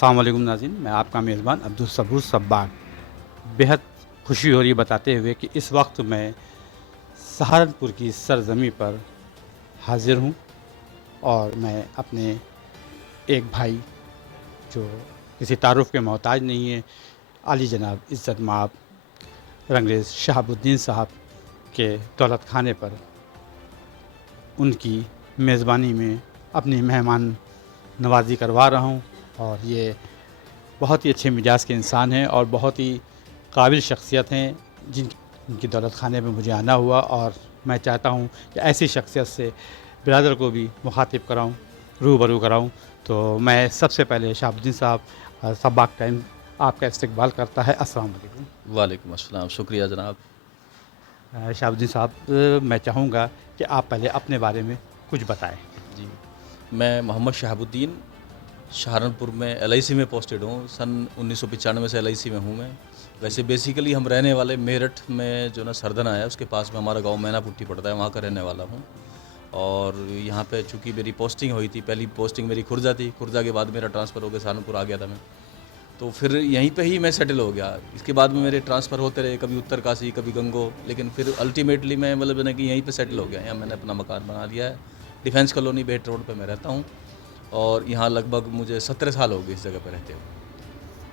अस्सलाम वालेकुम नाज़रीन, मैं आपका मेज़बान अब्दुल सबूर सब्बाग। बेहद खुशी हो रही है बताते हुए कि इस वक्त मैं सहारनपुर की सरज़मीं पर हाज़िर हूँ और मैं अपने एक भाई जो किसी तारुफ़ के मोहताज नहीं है, आली जनाब इज़्ज़त माब रंगरेज़ शहाबुद्दीन साहब के दौलत खाने पर उनकी मेज़बानी में अपनी मेहमान नवाज़ी करवा रहा हूँ। और ये बहुत ही अच्छे मिजाज के इंसान हैं और बहुत ही काबिल शख्सियत हैं जिनकी दौलत खाने में मुझे आना हुआ, और मैं चाहता हूँ कि ऐसी शख्सियत से बिरादर को भी मुखातिब कराऊँ, रूबरू कराऊँ। तो मैं सबसे पहले शहाबुद्दीन साहब सब्बाग टाइम आपका इस्तकबाल करता है। अस्सलाम वालेकुम। वालेकुम अस्सलाम, शुक्रिया जनाब। शहाबुद्दीन साहब, मैं चाहूँगा कि आप पहले अपने बारे में कुछ बताएँ। जी, मैं मोहम्मद शहाबुद्दीन सहारनपुर में एलआईसी में पोस्टेड हूँ। सन 1995 से एलआईसी में हूँ मैं। वैसे बेसिकली हम रहने वाले मेरठ में जो ना सरदना है उसके पास में हमारा गांव मैनापुट्टी पड़ता है, वहाँ का रहने वाला हूँ। और यहाँ पे चूँकि मेरी पोस्टिंग हुई थी, पहली पोस्टिंग मेरी खुर्जा थी, खुर्जा के बाद मेरा ट्रांसफ़र हो गया सहारनपुर आ गया था मैं। तो फिर यहीं पे ही मैं सेटल हो गया। इसके बाद में मेरे ट्रांसफ़र होते रहे, कभी उत्तरकाशी, कभी गंगो, लेकिन फिर अल्टीमेटली मैं मतलब है ना कि यहीं पे सेटल हो गया। यहाँ मैंने अपना मकान बना लिया है। डिफेंस कॉलोनी बेट रोड पे मैं रहता हूँ और यहाँ लगभग मुझे 17 साल हो गए इस जगह पे रहते हुए।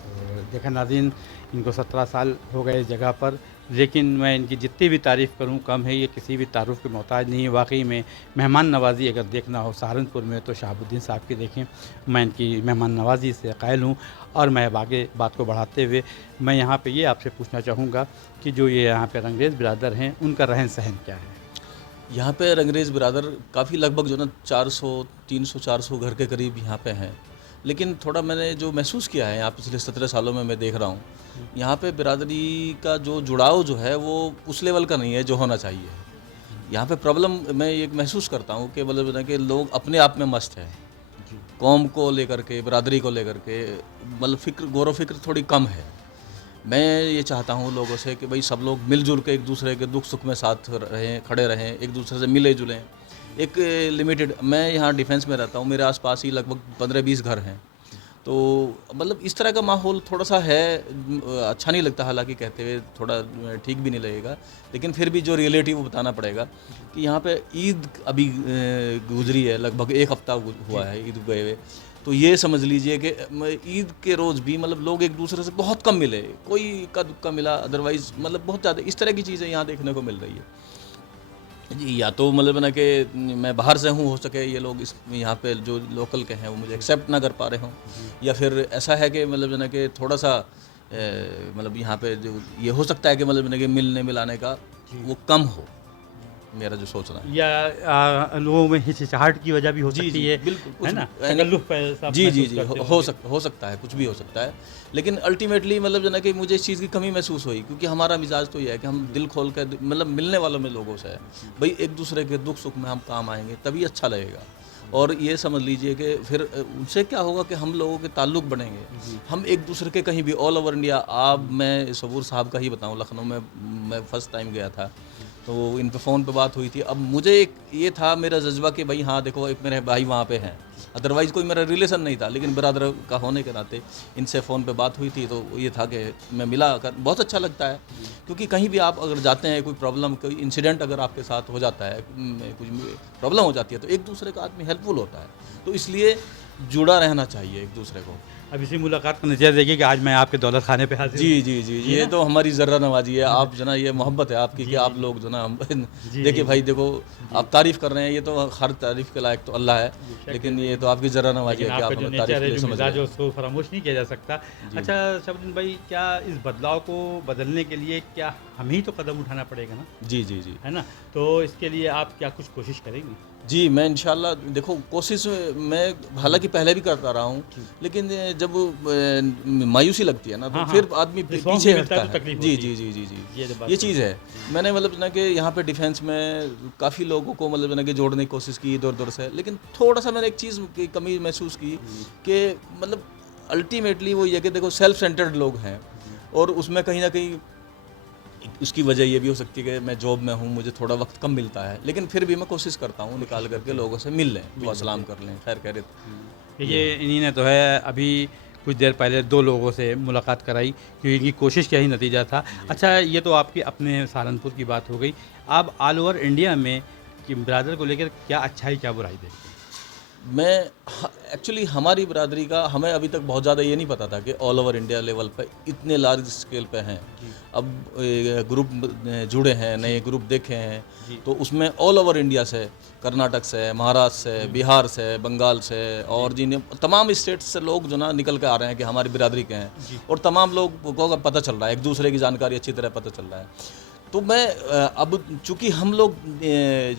तो देखा नाज़रीन, इनको 17 साल हो गए इस जगह पर, लेकिन मैं इनकी जितनी भी तारीफ़ करूं कम है। ये किसी भी तारुफ़ के मोहताज नहीं है। वाकई में मेहमान नवाज़ी अगर देखना हो सहारनपुर में तो शहाबुद्दीन साहब की देखें। मैं इनकी मेहमान नवाज़ी से कायल हूं। और मैं अब आगे बात को बढ़ाते हुए मैं यहाँ पे ये आपसे पूछना चाहूँगा कि जो ये यहाँ पे रंगरेज़ बिरादर हैं, उनका रहन सहन क्या है? यहाँ पे रंगरेज़ बिरादर काफ़ी लगभग जो ना 400, 300, 400 घर के करीब यहाँ पे हैं। लेकिन थोड़ा मैंने जो महसूस किया है यहाँ पिछले 17 सालों में मैं देख रहा हूँ, यहाँ पे बिरादरी का जो जुड़ाव जो है वो उस लेवल का नहीं है जो होना चाहिए। यहाँ पे प्रॉब्लम मैं ये महसूस करता हूँ कि मतलब ना कि लोग अपने आप में मस्त हैं। कौम को लेकर के, बिरादरी को लेकर के मतलब फ़िक्र, गौर-व-फ़िक्र थोड़ी कम है। मैं ये चाहता हूँ लोगों से कि भाई सब लोग मिलजुल के एक दूसरे के दुख सुख में साथ रहें, खड़े रहें, एक दूसरे से मिले जुलें। एक लिमिटेड, मैं यहाँ डिफेंस में रहता हूँ, मेरे आसपास ही लगभग 15-20 घर हैं। तो मतलब इस तरह का माहौल थोड़ा सा है, अच्छा नहीं लगता, हालांकि कहते हुए थोड़ा ठीक भी नहीं लगेगा, लेकिन फिर भी जो रियलिटी वो बताना पड़ेगा कि यहाँ पे ईद अभी गुजरी है, लगभग एक हफ्ता हुआ है ईद गए हुए। तो ये समझ लीजिए कि ईद के रोज़ भी मतलब लोग एक दूसरे से बहुत कम मिले, कोई इक्का दुक्का मिला, अदरवाइज़ मतलब बहुत ज़्यादा इस तरह की चीज़ें यहाँ देखने को मिल रही है जी। या तो मतलब ना कि मैं बाहर से हूँ, हो सके ये लोग इस यहाँ पे जो लोकल के हैं वो मुझे एक्सेप्ट ना कर पा रहे हों, या फिर ऐसा है कि मतलब ना कि थोड़ा सा मतलब यहाँ पे जो ये हो सकता है कि मतलब ना कि मिलने मिलाने का वो कम हो, मेरा जो सोचना है। या लोगों में हिचकिचाहट की वजह भी हो जी, सकती जी, है, बिल्कुल, है कुछ ना? भी तकल्लुफ़ आप जी, जी, महसूस जी, करते हो होंगे। हो सकता है, कुछ भी हो सकता है। लेकिन अल्टीमेटली मतलब जो है ना कि मुझे इस चीज़ की कमी महसूस हुई, क्योंकि हमारा मिज़ाज तो ये है कि हम दिल खोल कर मतलब मिलने वालों में लोगों से है। भई एक-दूसरे के दुख-सुख में हम काम आएँगे, तभी अच्छा लगेगा। और ये समझ लीजिए कि फिर उनसे क्या होगा कि हम लोगों के ताल्लुक बनेंगे। हम एक-दूसरे के कहीं भी ऑल ओवर इंडिया, आप मैं सबूर साहब का ही बताऊँ, लखनऊ में मैं फर्स्ट टाइम गया था। तो इन पे फ़ोन पे बात हुई थी। अब मुझे एक ये था मेरा जज़्बा कि भई हाँ, देखो एक मेरे भाई वहाँ पे हैं। अदरवाइज़ कोई मेरा रिलेशन नहीं था, लेकिन बिरादर का होने के नाते इनसे फ़ोन पे बात हुई थी, तो ये था कि मैं मिला कर बहुत अच्छा लगता है। क्योंकि कहीं भी आप अगर जाते हैं, कोई प्रॉब्लम, कोई इंसिडेंट अगर आपके साथ हो जाता है, कुछ प्रॉब्लम हो जाती है, तो एक-दूसरे का आदमी हेल्पफुल होता है। तो इसलिए जुड़ा रहना चाहिए एक-दूसरे को। अब इसी मुलाकात का नतीजा देखिए कि आज मैं आपके दौलत खाने पे हाज़िर जी, हूँ। जी, जी, जी ये ना? तो हमारी ज़र्रा नवाज़ी है। आप जो ना, ये मोहब्बत है आपकी कि जी, जी, आप जी। लोग जो ना हम जी, देखिए जी, भाई, जी। देखो जी, आप तारीफ़ कर रहे हैं, ये तो हर तारीफ़ के लायक तो अल्लाह है। बेशक, लेकिन ये लेकिन तो आपकी ज़र्रा नवाज़ी लेकिन है कि आपका आप जो हमें नेचर तारीफ़ है, के लिए जो समझ रहे मिज़ाज है, हैं। उसको फरामोश नहीं किया जा सकता। जी। अच्छा शहाबुद्दीन भाई, क्या इस बदलाव को बदलने के लिए क्या हम ही तो कदम उठाना पड़ेगा ना? जी, जी, जी। है ना? तो इसके लिए आप क्या कुछ कोशिश करेंगे? जी, मैं इंशाल्लाह देखो कोशिश मैं हालाँकि पहले भी करता रहा हूँ, जी। लेकिन जब मायूसी लगती है ना, तो हाँ, हाँ। फिर आदमी रिस्पॉन्स पीछे नहीं मिलता है हटता तो है। तकलीफ़ जी, होती जी, है। जी, जी, जी। ये तो बात ये सही चीज़ है। है। मैंने मतलब ना कि यहाँ पे डिफेंस में काफ़ी लोगों को मतलब ना कि जोड़ने की कोशिश की इधर-उधर से, लेकिन थोड़ा-सा मैंने एक चीज़ की कमी महसूस की जी, कि मतलब अल्टीमेटली वो ये है कि देखो सेल्फ सेंटर्ड लोग हैं, जी। और उसमें कहीं न कहीं उसकी वजह ये भी हो सकती है कि मैं जॉब में हूँ, मुझे थोड़ा वक्त कम मिलता है, लेकिन फिर भी मैं कोशिश करता हूँ कोशिश निकाल करके करते हैं, लोगों से मिल लें, दुआ मिल लेते सलाम हैं। कर लें, खैर खैरियत, ये देखिए है। इन्हीं ने तो है अभी कुछ देर पहले 2 लोगों से मुलाकात कराई कि इनकी कोशिश का ही नतीजा था। अच्छा, ये तो आपकी अपने सहारनपुर की बात हो गई। आप ऑल ओवर इंडिया में कि बिरादर को लेकर क्या अच्छाई, क्या बुराई देखते हैं? मैं एक्चुअली हमारी बिरादरी का हमें अभी तक बहुत ज़्यादा ये नहीं पता था कि ऑल ओवर इंडिया लेवल पे इतने लार्ज स्केल पे हैं। अब ग्रुप जुड़े हैं, नए ग्रुप देखे हैं, तो उसमें ऑल ओवर इंडिया से, कर्नाटक से, महाराष्ट्र से, बिहार से, बंगाल से और जिन्हें तमाम स्टेट से लोग जो ना निकल के आ रहे हैं कि हमारी बिरादरी के हैं, और तमाम लोग को पता चल रहा है, एक दूसरे की जानकारी अच्छी तरह पता चल रहा है। तो मैं अब चूँकि हम लोग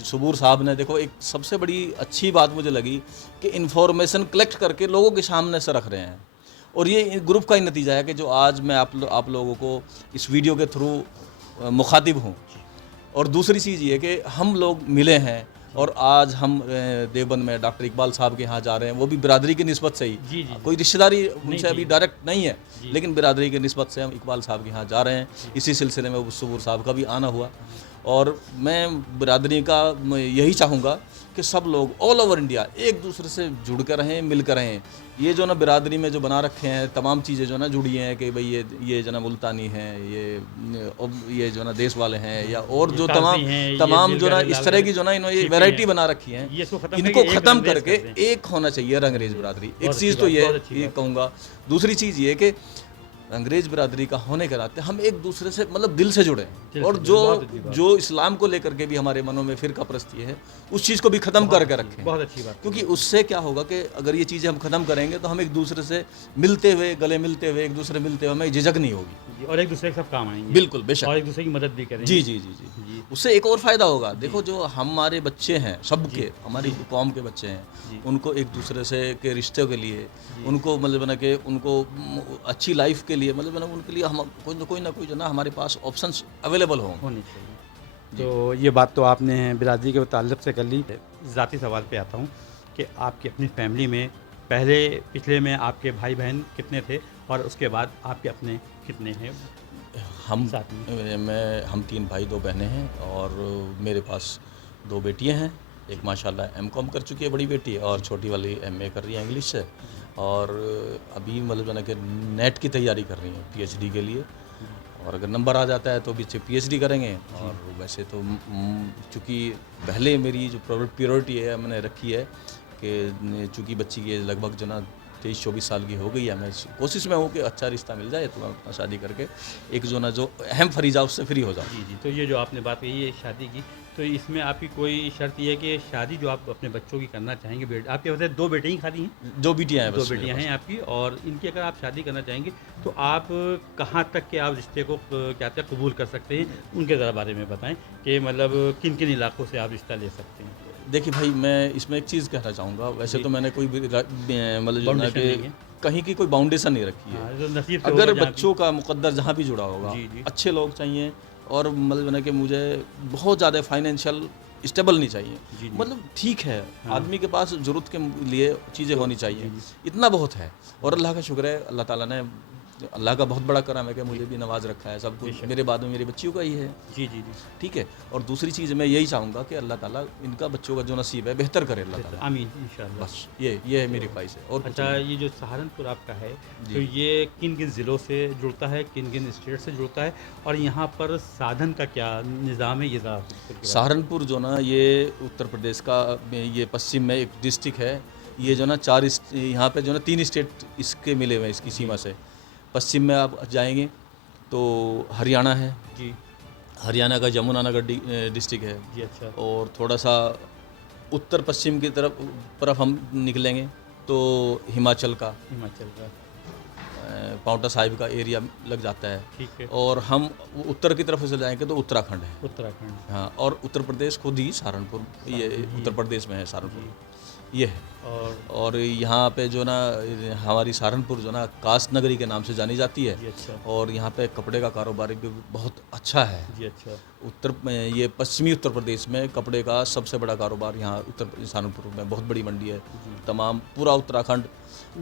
सबूर साहब ने देखो, एक सबसे बड़ी अच्छी बात मुझे लगी कि इन्फॉर्मेशन कलेक्ट करके लोगों के सामने से रख रहे हैं, और ये ग्रुप का ही नतीजा है कि जो आज मैं आप लोगों को इस वीडियो के थ्रू मुखातिब हूँ। और दूसरी चीज़ ये कि हम लोग मिले हैं, और आज हम देवबंद में डॉक्टर इकबाल साहब के यहाँ जा रहे हैं, वो भी बिरादरी की निस्बत से ही, कोई रिश्तेदारी उनसे अभी डायरेक्ट नहीं है, लेकिन बिरादरी की निस्बत से हम इकबाल साहब के यहाँ जा रहे हैं। इसी सिलसिले में सबूर साहब का भी आना हुआ, और मैं बिरादरी का यही चाहूँगा कि सब लोग ऑल ओवर इंडिया एक दूसरे से जुड़ कर रहें, मिल कर रहें। ये जो ना बिरादरी में जो बना रखे हैं तमाम चीज़ें जो ना जुड़ी हैं कि भाई ये जो ना मुल्तानी हैं, ये जो ना देश वाले हैं, या और जो तमाम जो ना इस तरह की जो ना इन्होंने वैरायटी बना रखी हैं, इनको ख़त्म करके एक होना चाहिए अंग्रेज़ बिरादरी। एक चीज़ तो ये कहूँगा। दूसरी चीज़ ये कि अंग्रेज़ बिरादरी का होने के नाते हम एक दूसरे से मतलब दिल से जुड़े, और जो इस्लाम को लेकर के भी हमारे मनों में फ़िरका परस्ती है, उस चीज़ को भी ख़त्म करके रखें। बहुत अच्छी बात। क्योंकि उससे क्या होगा कि अगर ये चीज़ें हम ख़त्म करेंगे तो हम एक दूसरे से मिलते हुए, गले मिलते हुए, एक दूसरे मिलते हुए हमें झिझक नहीं होगी, और एक दूसरे के सब काम आएंगे। बिल्कुल, बेशक, और एक दूसरे की मदद भी करेंगे। जी जी जी जी। उससे एक और फ़ायदा होगा। देखो, जो हमारे बच्चे हैं, सबके हमारी कौम के बच्चे हैं, उनको एक दूसरे से के रिश्तों के लिए, उनको मतलब ना कि उनको अच्छी लाइफ के लिए, मतलब ना उनके लिए हम कोई ना कोई जो ना हमारे पास ऑप्शंस अवेलेबल होने चाहिए। तो ये बात तो आपने बिरादरी के ताल्लुक़ से कर ली। ज़ाती सवाल पे आता हूँ कि आपकी अपनी फैमिली में पिछले में आपके भाई बहन कितने थे, और उसके बाद आपके अपने कितने हैं? हम 3 भाई 2 बहनें हैं, और मेरे पास 2 बेटियां हैं। एक माशाल्लाह एमकॉम कर चुकी है बड़ी बेटी, और छोटी वाली एमए कर रही है इंग्लिश से, और अभी मतलब ना कि नेट की तैयारी कर रही है पीएचडी के लिए, और अगर नंबर आ जाता है तो भी पीएचडी करेंगे। और वैसे तो चूँकि पहले मेरी जो प्रायोरिटी है मैंने रखी है कि चूँकि बच्ची की लगभग जो ना 23-24 साल की हो गई है, मैं कोशिश में हूँ कि अच्छा रिश्ता मिल जाए तो मैं अपना शादी करके एक जो ना जो अहम फरीजा उससे फ्री हो जाऊँ। जी। तो ये जो आपने बात कही है शादी की, तो इसमें आपकी कोई शर्त ये है कि शादी जो आप अपने बच्चों की करना चाहेंगे, आपके वैसे 2 बेटे ही खाली हैं? 2 बेटियाँ हैं, 2 बेटियाँ हैं आपकी, और इनकी अगर आप शादी करना चाहेंगे तो आप कहाँ तक के आप रिश्ते को क्या कहते हैं कबूल कर सकते हैं, उनके ज़रा बारे में बताएं कि मतलब किन किन इलाकों से आप रिश्ता ले सकते हैं? देखिए भाई, मैं इसमें एक चीज़ कहना चाहूँगा। वैसे तो मैंने कोई मतलब जो ना कि कहीं की कोई बाउंडेशन नहीं रखी है। अगर बच्चों का मुकद्दर जहाँ भी जुड़ा होगा, अच्छे लोग चाहिए, और मतलब ना कि मुझे बहुत ज़्यादा फाइनेंशियल स्टेबल नहीं चाहिए। मतलब ठीक है, आदमी के पास ज़रूरत के लिए चीज़ें होनी चाहिए, इतना बहुत है। और अल्लाह का शुक्र है, अल्लाह ताला ने, अल्लाह का बहुत बड़ा करम है कि मुझे भी नवाज रखा है। सब कुछ मेरे बाद में मेरी बच्चियों का ही है। जी जी जी, ठीक है। और दूसरी चीज़ मैं यही चाहूँगा कि अल्लाह ताला इनका बच्चों का जो नसीब है बेहतर करे अल्लाह ताला। आमीन इंशाअल्लाह। बस ये है मेरी ख्वाहिश है। और अच्छा, ये जो सहारनपुर आपका है, तो ये किन किन ज़िलों से जुड़ता है, किन किन स्टेट से जुड़ता है, और यहाँ पर साधन का क्या निज़ाम है? ये सहारनपुर जो ना ये उत्तर प्रदेश का ये पश्चिम में एक डिस्ट्रिक्ट है। ये जो ना यहाँ पे जो ना 3 स्टेट इसके मिले हुए हैं इसकी सीमा से। पश्चिम में आप जाएंगे तो हरियाणा है जी, हरियाणा का यमुनानगर डिस्ट्रिक्ट है जी। अच्छा। और थोड़ा सा उत्तर पश्चिम की तरफ हम निकलेंगे तो हिमाचल का पाउंटा साहिब का एरिया लग जाता है। ठीक है। और हम उत्तर की तरफ से जाएंगे तो उत्तराखंड है। उत्तराखंड, हाँ। और उत्तर प्रदेश खुद ही सहारनपुर, ये उत्तर प्रदेश में है सहारनपुर, ये है। और यहाँ पे जो ना हमारी सहारनपुर जो ना कास्ट नगरी के नाम से जानी जाती है। अच्छा। और यहाँ पे कपड़े का कारोबार भी बहुत अच्छा है जी। अच्छा। ये पश्चिमी उत्तर प्रदेश में कपड़े का सबसे बड़ा कारोबार यहाँ उत्तर सहारनपुर में बहुत बड़ी मंडी है। तमाम पूरा उत्तराखंड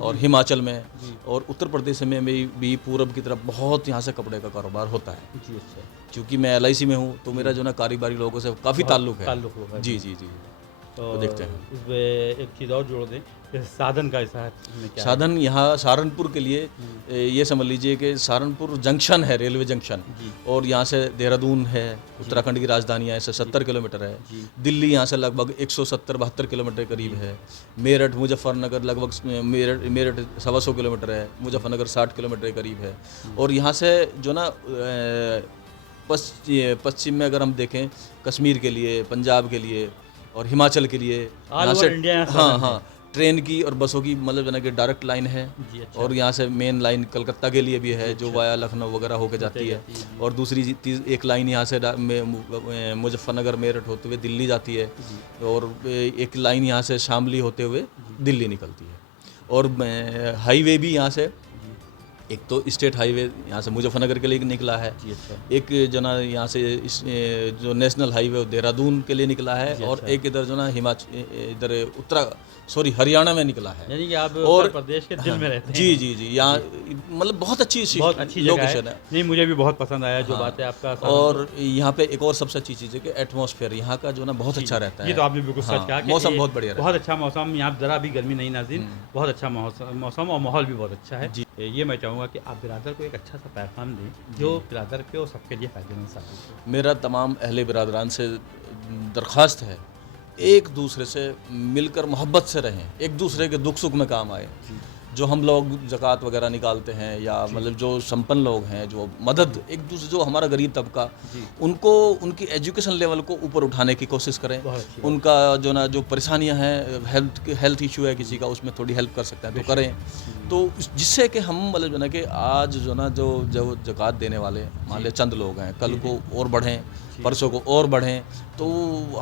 और हिमाचल में और उत्तर प्रदेश में भी पूरब की तरफ बहुत यहाँ से कपड़े का कारोबार होता है जी। अच्छा। क्योंकि मैं LIC में हूँ तो मेरा जो ना कारोबारी लोगों से काफ़ी ताल्लुक़ है जी जी जी। तो देखते हैं इसमें एक चीज़ और जोड़ दें जैसे साधन का ऐसा में क्या है? साधन यहाँ सहारनपुर के लिए ये समझ लीजिए कि सहारनपुर जंक्शन है, रेलवे जंक्शन, जी और यहाँ से देहरादून है, उत्तराखंड की राजधानी है, इससे 70 किलोमीटर है। जी दिल्ली यहाँ से लगभग 170-72 किलोमीटर के करीब है। मेरठ मुजफ्फरनगर लगभग मेरठ 125 किलोमीटर है, मुजफ्फरनगर 60 किलोमीटर के करीब है। और यहाँ से जो ना पश्चिम में अगर हम देखें, कश्मीर के लिए, पंजाब के लिए और हिमाचल के लिए ऑल यहाँ ओवर से, इंडिया यहाँ हाँ साधन हाँ, ट्रेन की और बसों की मतलब जो ना कि डायरेक्ट लाइन है। जी अच्छा। और यहाँ से मेन लाइन कलकत्ता के लिए भी है, जो वाया लखनऊ वगैरह होके जाती है। जाती है, जी। और दूसरी एक लाइन यहाँ से मुजफ्फरनगर मेरठ होते हुए दिल्ली जाती है। और एक लाइन यहाँ से शामली होते हुए दिल्ली निकलती है। और हाईवे भी यहाँ से, एक तो स्टेट हाईवे यहाँ से मुजफ्फरनगर के लिए निकला है, जी अच्छा। एक जो ना यहाँ से जो नेशनल हाईवे देहरादून के लिए निकला है, जी, और अच्छा। एक इधर जो ना इधर हरियाणा में निकला है। यानी कि आप और उत्तर प्रदेश के दिल में रहते हैं। जी जी जी, यहाँ मतलब बहुत अच्छी बहुत अच्छी जगह लोकेशन है। है। नहीं, मुझे भी बहुत पसंद आया जो हाँ। बात है आपका। और यहाँ पे एक और सबसे अच्छी चीज़ है कि एटमॉस्फेयर यहाँ का जो ना बहुत अच्छा रहता है। ये तो आपने बिल्कुल सच हाँ, कहा कि मौसम ये बहुत बढ़िया रहता बहुत अच्छा मौसम, यहाँ ज़रा भी गर्मी नहीं नाज़रीन, बहुत अच्छा मौसम और माहौल भी बहुत अच्छा है। जी। ये मैं चाहूँगा कि आप बिरादर को एक अच्छा सा पैगाम दें जो बिरादर के और सबके लिए फ़ायदेमंद साबित हो। मेरा तमाम अहले बिरादरान से दरख्वास्त है, एक दूसरे से मिलकर मोहब्बत से रहें, एक दूसरे के दुख सुख में काम आए। जो हम लोग ज़कात वगैरह निकालते हैं, या मतलब जो संपन्न लोग हैं, जो मदद एक दूसरे, जो हमारा गरीब तबका, उनको उनकी एजुकेशन लेवल को ऊपर उठाने की कोशिश करें। बहुत अच्छी बात। उनका जो ना जो परेशानियां हैं, हेल्थ इशू है किसी का, उसमें थोड़ी हेल्प कर सकते हैं तो करें। तो जिससे कि हम मतलब जो ना कि आज जो ना जो ज़कात देने वाले मान ले चंद लोग हैं, कल को और बढ़ें, परसों को और बढ़ें, तो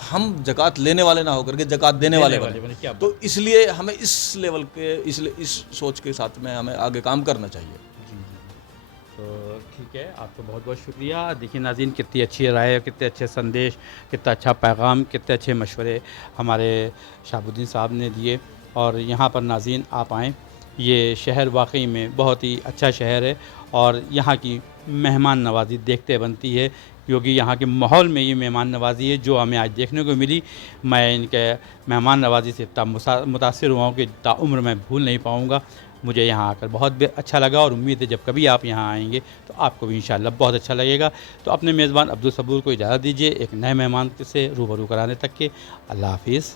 हम ज़कात लेने वाले ना होकर के ज़कात देने वाले बने, बने। क्या तो इसलिए हमें इस लेवल के इस सोच के साथ में हमें आगे काम करना चाहिए। जी। तो ठीक है, आपका बहुत बहुत शुक्रिया। देखिए नाज़रीन, कितनी अच्छी राय, कितने अच्छे संदेश, कितना अच्छा पैगाम, कितने अच्छे मशवरे हमारे शहाबुद्दीन साहब ने दिए। और यहाँ पर नाज़रीन आप आएँ, ये शहर वाकई में बहुत ही अच्छा शहर है और यहाँ की मेहमान नवाज़ी देखते बनती है, क्योंकि यहाँ के माहौल में ये मेहमान नवाज़ी है जो हमें आज देखने को मिली। मैं इनके मेहमान नवाज़ी से इतना मुतासिर हुआ हूँ कि ताउम्र मैं भूल नहीं पाऊँगा। मुझे यहाँ आकर बहुत अच्छा लगा और उम्मीद है जब कभी आप यहाँ आएंगे तो आपको भी इंशाल्लाह बहुत अच्छा लगेगा। तो अपने मेज़बान अब्दुल सबूर को इजाज़त दीजिए एक नए मेहमान से रूबरू कराने तक के। अल्लाह हाफिज़।